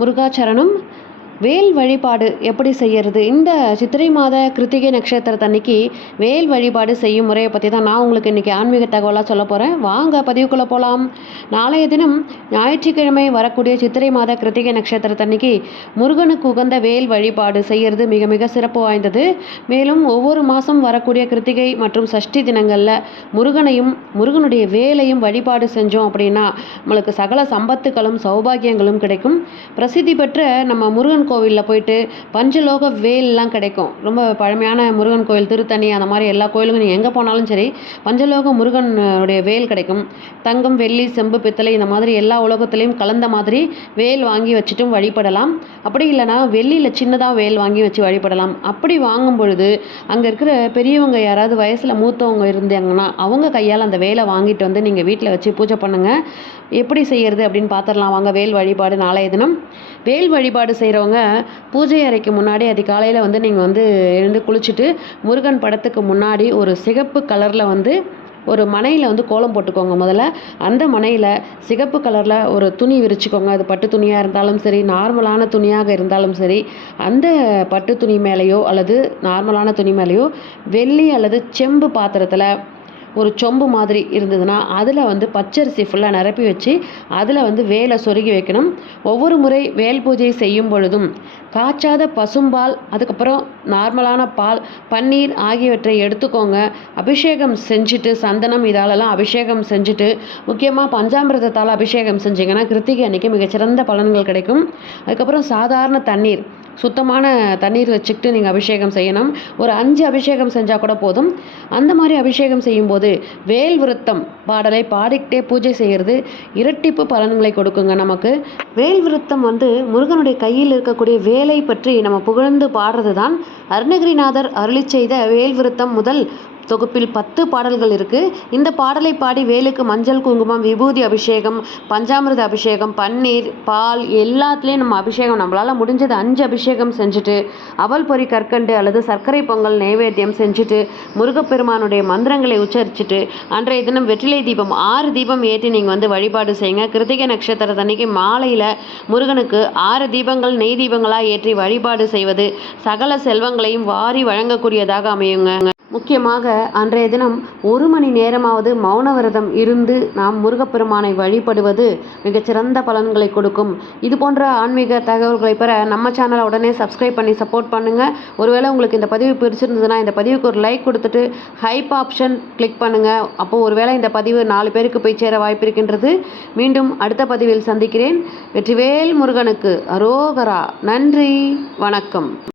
முருகாச்சரணம். வேல் வழிபாடு எப்படி செய்யறது? இந்த சித்திரை மாத கிருத்திகை நட்சத்திரத்தன்னைக்கு வேல் வழிபாடு செய்யும் முறையை பற்றி தான் நான் உங்களுக்கு இன்றைக்கி ஆன்மீக தகவலாக சொல்ல போகிறேன். வாங்க பதிவுக்குள்ளே போகலாம். நாளைய தினம் ஞாயிற்றுக்கிழமை வரக்கூடிய சித்திரை மாத கிருத்திகை நட்சத்திரத்தன்னைக்கு முருகனுக்கு உகந்த வேல் வழிபாடு செய்கிறது மிக மிக சிறப்பு வாய்ந்தது. மேலும் ஒவ்வொரு மாதம் வரக்கூடிய கிருத்திகை மற்றும் சஷ்டி தினங்களில் முருகனையும் முருகனுடைய வேலையும் வழிபாடு செஞ்சோம் அப்படின்னா நம்மளுக்கு சகல சம்பத்துகளும் சௌபாகியங்களும் கிடைக்கும். பிரசித்தி பெற்ற நம்ம முருகன் கோவிலில் போயிட்டு பஞ்சலோக வேல்லாம் கிடைக்கும். ரொம்ப பழமையான முருகன் கோவில், திருத்தணி, அந்த மாதிரி எல்லா கோயிலுக்கும் நீங்கள் எங்கே போனாலும் சரி பஞ்சலோக முருகனுடைய வேல் கிடைக்கும். தங்கம், வெள்ளி, செம்பு, பித்தளை இந்த மாதிரி எல்லா உலகத்துலேயும் கலந்த மாதிரி வேல் வாங்கி வச்சுட்டும் வழிபடலாம். அப்படி இல்லைனா வெள்ளியில் சின்னதாக வேல் வாங்கி வச்சு வழிபடலாம். அப்படி வாங்கும் பொழுது அங்கே இருக்கிற பெரியவங்க யாராவது வயசில் மூத்தவங்க இருந்தாங்கன்னா அவங்க கையால் அந்த வேலை வாங்கிட்டு வந்து நீங்கள் வீட்டில் வச்சு பூஜை பண்ணுங்கள். எப்படி செய்கிறது அப்படின்னு பார்த்துடலாம் வாங்க. வேல் வழிபாடு நாளைய தினம். வேல் வழிபாடு செய்கிறவங்க பூஜை அறைக்கு முன்னாடி அதிகாலையில் நீங்கள் எழுந்து குளிச்சுட்டு முருகன் படத்துக்கு முன்னாடி ஒரு சிகப்பு கலரில் ஒரு மனையில் கோலம் போட்டுக்கோங்க. முதல்ல அந்த மனையில் சிகப்பு கலரில் ஒரு துணி விரிச்சுக்கோங்க. அது பட்டு துணியாக இருந்தாலும் சரி, நார்மலான துணியாக இருந்தாலும் சரி, அந்த பட்டு துணி மேலேயோ அல்லது நார்மலான துணி மேலேயோ வெள்ளி அல்லது செம்பு பாத்திரத்தில் ஒரு சொம்பு மாதிரி இருந்ததுன்னா அதில் பச்சரிசி ஃபுல்லாக நிரப்பி வச்சு அதில் வேலை சொருகி வைக்கணும். ஒவ்வொரு முறை வேல் பூஜை செய்யும் பொழுதும் காய்ச்சாத பசும்பால், அதுக்கப்புறம் நார்மலான பால், பன்னீர் ஆகியவற்றை எடுத்துக்கோங்க. அபிஷேகம் செஞ்சுட்டு சந்தனம் இதாலெல்லாம் அபிஷேகம் செஞ்சுட்டு முக்கியமாக பஞ்சாமிர்தத்தால் அபிஷேகம் செஞ்சிங்கன்னா கிருத்திகை அன்றைக்கி மிகச்சிறந்த பலன்கள் கிடைக்கும். அதுக்கப்புறம் சாதாரண தண்ணீர், சுத்தமான தண்ணீர் வச்சுக்கிட்டு நீங்கள் அபிஷேகம் செய்யணும். ஒரு 5 அபிஷேகம் செஞ்சால் கூட போதும். அந்த மாதிரி அபிஷேகம் செய்யும்போது வேல் விருத்தம் பாடலை பாடிக்கிட்டே பூஜை செய்கிறது இரட்டிப்பு பலன்களை கொடுக்குங்க நமக்கு. வேல் விருத்தம் முருகனுடைய கையில் இருக்கக்கூடிய வேலை பற்றி நம்ம புகழ்ந்து பாடுறது தான். அருணகிரிநாதர் அருளி செய்த வேல் விருத்தம் முதல் தொகுப்பில் 10 பாடல்கள் இருக்குது. இந்த பாடலை பாடி வேலுக்கு மஞ்சள், குங்குமம், விபூதி அபிஷேகம், பஞ்சாமிர்த அபிஷேகம், பன்னீர், பால் எல்லாத்துலேயும் நம்ம அபிஷேகம் நம்மளால் முடிஞ்சது 5 அபிஷேகம் செஞ்சுட்டு அவல் பொரி, கற்கண்டு அல்லது சர்க்கரை பொங்கல் நைவேத்தியம் செஞ்சுட்டு முருகப்பெருமானுடைய மந்திரங்களை உச்சரிச்சுட்டு அன்றைய தினம் வெற்றிலை தீபம் 6 தீபம் ஏற்றி நீங்கள் வழிபாடு செய்யுங்க. கிருத்திகை நட்சத்திரத்தன்னைக்கு மாலையில் முருகனுக்கு 6 தீபங்கள் நெய் தீபங்களாக ஏற்றி வழிபாடு செய்வது சகல செல்வங்களையும் வாரி வழங்கக்கூடியதாக அமையுங்க. முக்கியமாக அன்றைய தினம் 1 மணி நேரமாவது மௌன விரதம் இருந்து நாம் முருகப்பெருமானை வழிபடுவது மிகச்சிறந்த பலன்களை கொடுக்கும். இது போன்ற ஆன்மீக தகவல்களை பெற நம்ம சேனலை உடனே சப்ஸ்கிரைப் பண்ணி சப்போர்ட் பண்ணுங்கள். ஒருவேளை உங்களுக்கு இந்த பதிவு பிடிச்சிருந்ததுன்னா இந்த பதிவுக்கு ஒரு லைக் கொடுத்துட்டு ஹைப் ஆப்ஷன் கிளிக் பண்ணுங்கள். அப்போது ஒருவேளை இந்த பதிவு 4 பேருக்கு போய் சேர வாய்ப்பு இருக்கின்றது. மீண்டும் அடுத்த பதிவில் சந்திக்கிறேன். வெற்றிவேல் முருகனுக்கு அரோகரா. நன்றி, வணக்கம்.